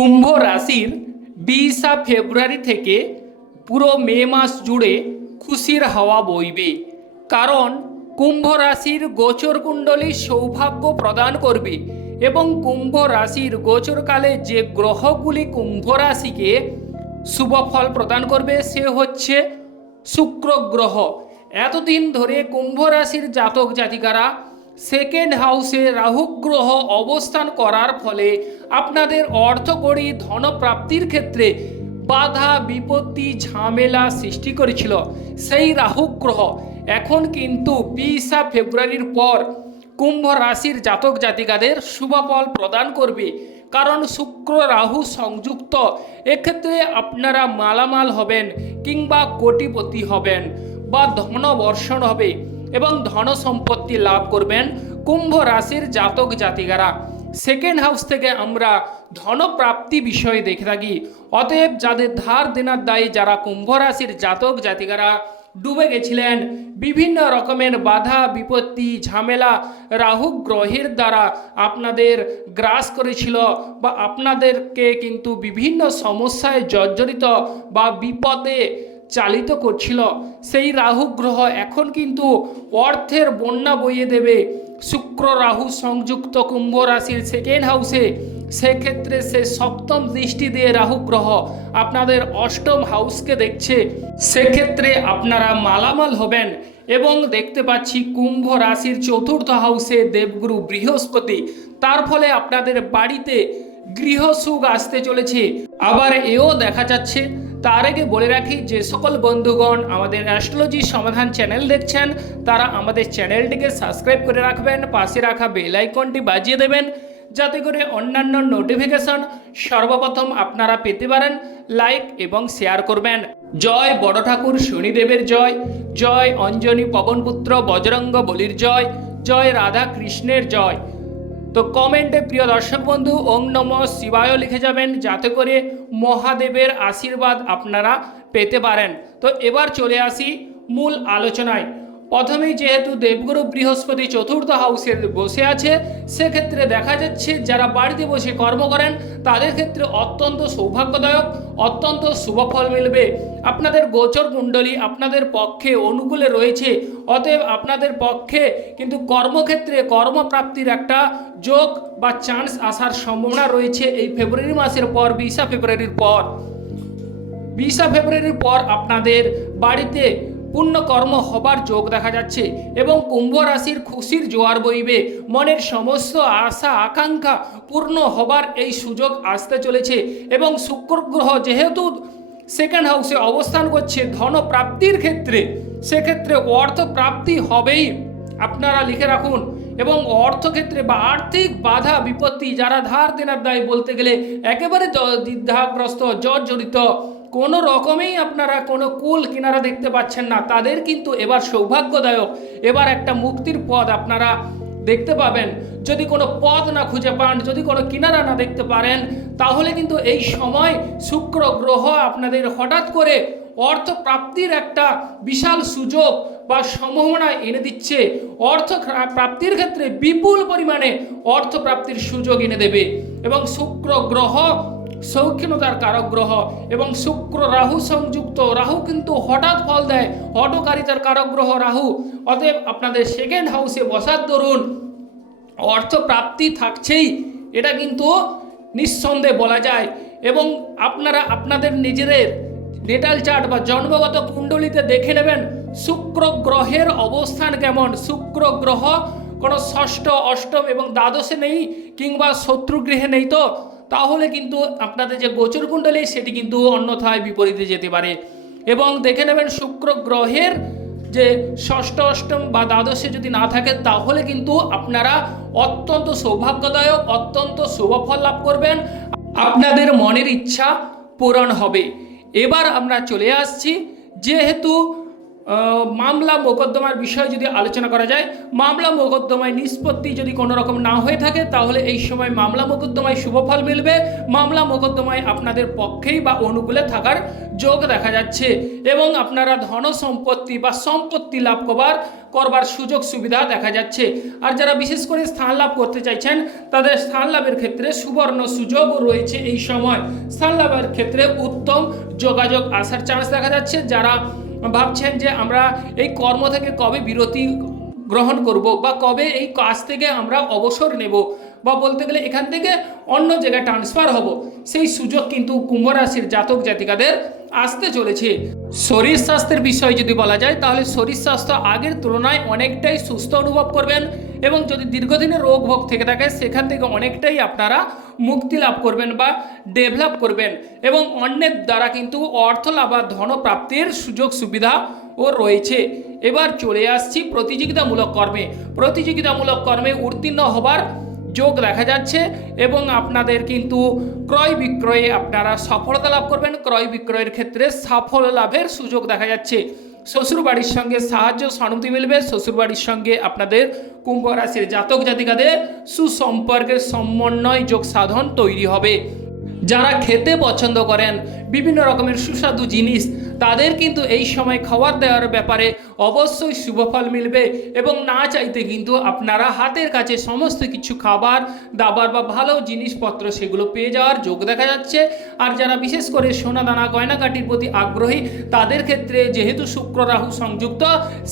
কুম্ভ রাশির বিশা ফেব্রুয়ারি থেকে পুরো মে মাস জুড়ে খুশির হাওয়া বইবে। কারণ কুম্ভ রাশির গোচর কুণ্ডলী সৌভাগ্য প্রদান করবে এবং কুম্ভ রাশির গোচরকালে যে গ্রহগুলি কুম্ভ রাশিকে শুভ ফল প্রদান করবে সে হচ্ছে শুক্র গ্রহ। এতদিন ধরে কুম্ভ রাশির জাতক জাতিকারা সেকেন্ড হাউসে রাহু গ্রহ অবস্থান করার ফলে আপনাদের অর্থকড়ি ধনপ্রাপ্তির ক্ষেত্রে বাধা, বিপত্তি, ঝামেলা সৃষ্টি করেছিল। সেই রাহু গ্রহ এখন কিন্তু বিশা ফেব্রুয়ারির পর কুম্ভ রাশির জাতক জাতিকাদের শুভফল প্রদান করবে। কারণ শুক্র রাহু সংযুক্ত, এক্ষেত্রে আপনারা মালামাল হবেন কিংবা কোটিপতি হবেন বা ধনবর্ষণ হবে। এবং ধন সম্পত্তি লাভ করবেন কুম্ভ রাশির জাতক জাতিকারা। সেকেন্ড হাউস থেকে আমরা ধনপ্রাপ্তি বিষয় দেখে থাকি। অতএব যাদের ধার দেনার দায়ী যারা কুম্ভ রাশির জাতক জাতিকারা, ডুবে গেছিলেন, বিভিন্ন রকমের বাধা, বিপত্তি, ঝামেলা, রাহু গ্রহের দ্বারা আপনাদের গ্রাস করেছিল বা আপনাদেরকে কিন্তু বিভিন্ন সমস্যায় জর্জরিত বা বিপদে চালিত করছিল। সেই রাহু গ্রহ এখন কিন্তু অর্থের বন্যা বইয়ে দেবে। শুক্র রাহু সংযুক্ত কুম্ভ রাশির সেকেন্ড হাউসে সেক্ষেত্রে সে সপ্তম দৃষ্টি দিয়ে রাহু গ্রহ আপনাদের অষ্টম হাউসকে দেখছে। সেক্ষেত্রে আপনারা মালামাল হবেন এবং দেখতে পাচ্ছি কুম্ভ রাশির চতুর্থ হাউসে দেবগুরু বৃহস্পতি। তার ফলে আপনাদের বাড়িতে গৃহসুখ আসতে চলেছে। আবার এও দেখা যাচ্ছে তার আগে বলে রাখি যে সকল বন্ধুগণ আমাদের অ্যাস্ট্রোলজি সমাধান চ্যানেল দেখছেন, তারা আমাদের চ্যানেলটিকে সাবস্ক্রাইব করে রাখবেন, পাশে রাখা বেল আইকনটি বাজিয়ে দেবেন যাতে করে অন্যান্য নোটিফিকেশন সর্বপ্রথম আপনারা পেতে পারেন, লাইক এবং শেয়ার করবেন। জয় বড় ঠাকুর, শনিদেবের জয়। জয় অঞ্জনী পবনপুত্র, বজরঙ্গ বলির জয়। জয় রাধা কৃষ্ণের জয়। তো কমেন্টে প্রিয় দর্শক বন্ধু, ওম নম শিবায় লিখে যাবেন, যাতে করে মহাদেবের আশীর্বাদ আপনারা পেতে পারেন। তো এবার চলে আসি মূল আলোচনায়। প্রথমেই যেহেতু দেবগুরু বৃহস্পতি চতুর্থ হাউসে বসে আছে, সেক্ষেত্রে দেখা যাচ্ছে যারা বাড়িতে বসে কর্ম করেন, তাদের ক্ষেত্রে অত্যন্ত সৌভাগ্যদায়ক, অত্যন্ত শুভফল মিলবে। আপনাদের গোচর কুণ্ডলী আপনাদের পক্ষে অনুকূলে রয়েছে, অতএব আপনাদের পক্ষে কিন্তু কর্মক্ষেত্রে কর্মপ্রাপ্তির একটা যোগ বা চান্স আসার সম্ভাবনা রয়েছে এই ফেব্রুয়ারি মাসের পর, বিশা ফেব্রুয়ারির পর। বিশা ফেব্রুয়ারির পর আপনাদের বাড়িতে পুণ্যকর্ম হবার যোগ দেখা যাচ্ছে এবং কুম্ভ রাশির খুশির জোয়ার বইবে। মনের সমস্ত আশা, আকাঙ্ক্ষা পূর্ণ হবার এই সুযোগ আসতে চলেছে এবং শুক্র গ্রহ যেহেতু সেকেন্ড হাউসে অবস্থান করছে, ধন প্রাপ্তির ক্ষেত্রে, সেক্ষেত্রে অর্থ প্রাপ্তি হবেই। আপনারা লিখে রাখুন। এবং অর্থক্ষেত্রে বা আর্থিক বাধা, বিপত্তি যারা ধার দেনার দায় বলতে গেলে একেবারে দ্বিধাগ্রস্ত, জর্জরিত। কোনো রকমেই আপনারা কোনো কুল কিনারা দেখতে পাচ্ছেন না। তাদের কিন্তু এবার সৌভাগ্যদায়ক, এবার একটা মুক্তির পথ আপনারা দেখতে পাবেন। যদি কোনো পথ না খুঁজে পান, যদি কোনো কিনারা না দেখতে পারেন, তাহলে কিন্তু এই সময় শুক্র গ্রহ আপনাদের হঠাৎ করে অর্থ প্রাপ্তির একটা বিশাল সুযোগ বা সম্ভাবনা এনে দিচ্ছে। অর্থ প্রাপ্তির ক্ষেত্রে বিপুল পরিমাণে অর্থ প্রাপ্তির সুযোগ এনে দেবে এবং শুক্র গ্রহ সৌখিনতার কারক গ্রহ এবং শুক্র রাহু সংযুক্ত। রাহু কিন্তু হঠাৎ ফল দেয় হটকারিতার কারক গ্রহ রাহু। অতএব আপনাদের সেকেন্ড হাউসে বসার দরুন, অর্থ প্রাপ্তি থাকছেই, এটা কিন্তু নিঃসন্দেহে বলা যায়। এবং আপনারা, আপনাদের নিজেদের ডেটাল চার্ট বা জন্মগত কুণ্ডলিতে দেখে নেবেন, শুক্র গ্রহের অবস্থান কেমন? শুক্র গ্রহ কোনো ষষ্ঠ, অষ্টম এবং দ্বাদশে নেই, কিংবা শত্রুগৃহে নেই তো? তাহলে কিন্তু আপনাদের যে গোচর কুণ্ডলী, সেটি কিন্তু অন্যথায় বিপরীতে যেতে পারে। এবং দেখে নেবেন শুক্র গ্রহের যে ষষ্ঠ, অষ্টম বা দ্বাদশে যদি না থাকে তাহলে কিন্তু আপনারা অত্যন্ত সৌভাগ্যদায়ক, অত্যন্ত শুভফল লাভ করবেন। আপনাদের মনের ইচ্ছা পূরণ হবে। এবার আমরা চলে আসছি, যেহেতু মামলা মোকদ্দমার বিষয়ে যদি আলোচনা করা যায়, মামলা মোকদ্দমায় নিষ্পত্তি যদি কোনো রকম না হয়ে থাকে, তাহলে এই সময় মামলা মোকদ্দমায় শুভফল মিলবে। মামলা মোকদ্দমায় আপনাদের পক্ষেই বা অনুকূলে থাকার যোগ দেখা যাচ্ছে এবং আপনারা ধন সম্পত্তি বা সম্পত্তি লাভ করবার করবার সুযোগ সুবিধা দেখা যাচ্ছে। আর যারা বিশেষ করে স্থান লাভ করতে চাইছেন, তাদের স্থান লাভের ক্ষেত্রে সুবর্ণ সুযোগও রয়েছে এই সময়। স্থান লাভের ক্ষেত্রে উত্তম যোগাযোগ আসার চান্স দেখা যাচ্ছে। যারা ভাবছেন যে আমরা এই কর্ম থেকে কবে বিরতি গ্রহণ করব বা কবে এই কাজ থেকে আমরা অবসর নেব। বা বলতে গেলে এখান থেকে অন্য জায়গায় ট্রান্সফার হব। সেই সুযোগ কিন্তু কুম্ভ রাশির জাতক জাতিকাদের আসতে চলেছে। শরীর স্বাস্থ্যের বিষয় যদি বলা যায়, তাহলে শরীর স্বাস্থ্য আগের তুলনায় অনেকটাই সুস্থ অনুভব করবেন এবং যদি দীর্ঘদিনের রোগ ভোগ থেকে থাকে, সেখান থেকে অনেকটাই আপনারা মুক্তি লাভ করবেন বা ডেভেলপ করবেন এবং অন্যের দ্বারা কিন্তু অর্থ লাভ বা ধনপ্রাপ্তির সুযোগ সুবিধা ও রয়েছে। এবার চলে আসছি প্রতিযোগিতামূলক কর্মে। প্রতিযোগিতামূলক কর্মে উত্তীর্ণ হবার যোগ দেখা যাচ্ছে এবং আপনাদের কিন্তু ক্রয় বিক্রয়ে আপনারা সফলতা লাভ করবেন। ক্রয় বিক্রয়ের ক্ষেত্রে সাফল্য লাভের সুযোগ দেখা যাচ্ছে। শ্বশুর বাড়ির সঙ্গে সাহায্য, সহানুভূতি মিলবে। শ্বশুর বাড়ির সঙ্গে আপনাদের কুম্ভ রাশির জাতক জাতিকাদের সুসম্পর্কের সমন্বয় যোগ সাধন তৈরি হবে। যারা খেতে পছন্দ করেন, বিভিন্ন রকমের সুস্বাদু জিনিস তাদের কিন্তু এই সময় খাবার দেওয়ার ব্যাপারে অবশ্যই শুভফল মিলবে এবং না চাইতে কিন্তু আপনারা হাতের কাছে সমস্ত কিছু খাবার, দাবার বা ভালো জিনিসপত্র সেগুলো পেয়ে যাওয়ার যোগ দেখা যাচ্ছে। আর যারা বিশেষ করে সোনা দানা গয়নাকাটির প্রতি আগ্রহী, তাদের ক্ষেত্রে যেহেতু শুক্র রাহু সংযুক্ত,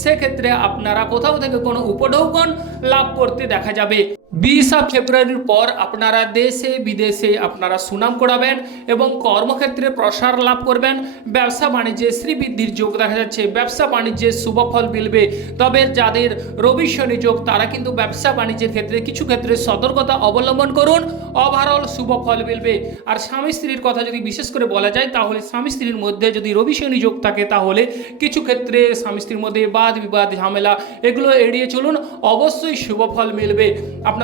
সেক্ষেত্রে আপনারা কোথাও থেকে কোনো উপঢৌকন লাভ করতে দেখা যাবে। বিশা ফেব্রুয়ারির পর আপনারা দেশে, বিদেশে আপনারা সুনাম করাবেন এবং কর্মক্ষেত্রে প্রসার লাভ করবেন। ব্যবসা বাণিজ্যে শ্রীবৃদ্ধির যোগ দেখা যাচ্ছে। ব্যবসা বাণিজ্যে শুভফল মিলবে। তবে যাদের রবি শনি যোগ, তারা কিন্তু ব্যবসা বাণিজ্যের ক্ষেত্রে কিছু ক্ষেত্রে সতর্কতা অবলম্বন করুন। ওভারঅল শুভ ফল মিলবে। আর স্বামী স্ত্রীর কথা যদি বিশেষ করে বলা যায়, তাহলে স্বামী স্ত্রীর মধ্যে যদি রবি শনি যোগ থাকে, তাহলে কিছু ক্ষেত্রে স্বামী স্ত্রীর মধ্যে বাদ বিবাদ ঝামেলা, এগুলো এড়িয়ে চলুন। অবশ্যই শুভ ফল মিলবে।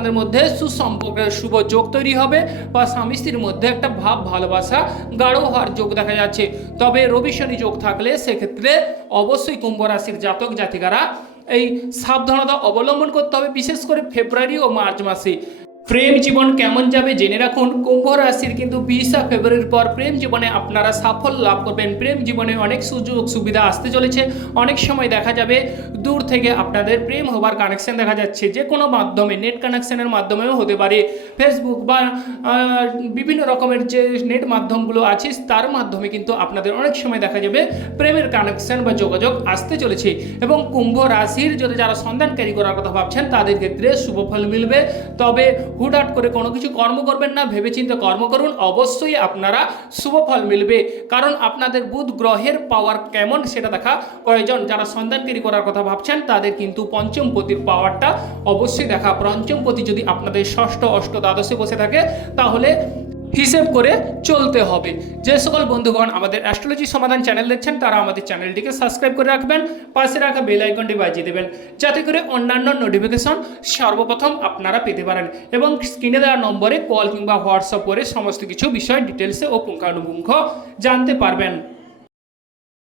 আপনাদের মধ্যে সুসম্পর্কের শুভ যোগ তৈরি হবে বা স্বামী স্ত্রীর মধ্যে একটা ভাব, ভালোবাসা, গাঢ় হওয়ার যোগ দেখা যাচ্ছে। তবে রবি শনি যোগ থাকলে সেক্ষেত্রে অবশ্যই কুম্ভ রাশির জাতক জাতিকারা এই সাবধানতা অবলম্বন করতে হবে, বিশেষ করে ফেব্রুয়ারি ও মার্চ মাসে। প্রেম জীবন কেমন যাবে জেনে রাখুন। কুম্ভ রাশির কিন্তু বিশা ফেব্রুয়ারির পর প্রেম জীবনে আপনারা সাফল্য লাভ করবেন। প্রেম জীবনে অনেক সুযোগ সুবিধা আসতে চলেছে। অনেক সময় দেখা যাবে দূর থেকে আপনাদের প্রেম হবার কানেকশন দেখা যাচ্ছে। যে কোনো মাধ্যমে নেট কানেকশনের মাধ্যমেও হতে পারে। ফেসবুক বা বিভিন্ন রকমের যে নেট মাধ্যমগুলো আছে, তার মাধ্যমে কিন্তু আপনাদের অনেক সময় দেখা যাবে প্রেমের কানেকশন বা যোগাযোগ আসতে চলেছে। এবং কুম্ভ রাশির যদি যারা সন্ধানকারী করার কথা ভাবছেন, তাদের ক্ষেত্রে শুভফল মিলবে। তবে হুটহাট করে কোনো কিছু কর্ম করবেন না, ভেবেচিন্তে কর্ম করুন, অবশ্যই আপনারা শুভ ফল মিলবে। কারণ আপনাদের বুধ গ্রহের পাওয়ার কেমন সেটা দেখা প্রয়োজন। যারা সন্ধানকারী করার কথা ভাবছেন, তাদের কিন্তু পঞ্চম পতির পাওয়ারটা অবশ্যই দেখা। পঞ্চম পতি যদি আপনাদের ষষ্ঠ অষ্ট দ্বাদশে বসে থাকে, তাহলে হিসেব করে চলতে হবে। যে সকল বন্ধুগণ আমাদের অ্যাস্ট্রোলজি সমাধান চ্যানেল দেখছেন, তারা আমাদের চ্যানেলটিকে সাবস্ক্রাইব করে রাখবেন, পাশে রাখা বেল আইকনটি বাজিয়ে দেবেন, যাতে করে অন্যান্য নোটিফিকেশন সর্বপ্রথম আপনারা পেতে পারেন এবং স্ক্রিনে দেওয়া নম্বরে কল কিংবা হোয়াটসঅ্যাপ করে সমস্ত কিছু বিষয় ডিটেলসে ও পুঙ্খানুপুঙ্খ জানতে পারবেন।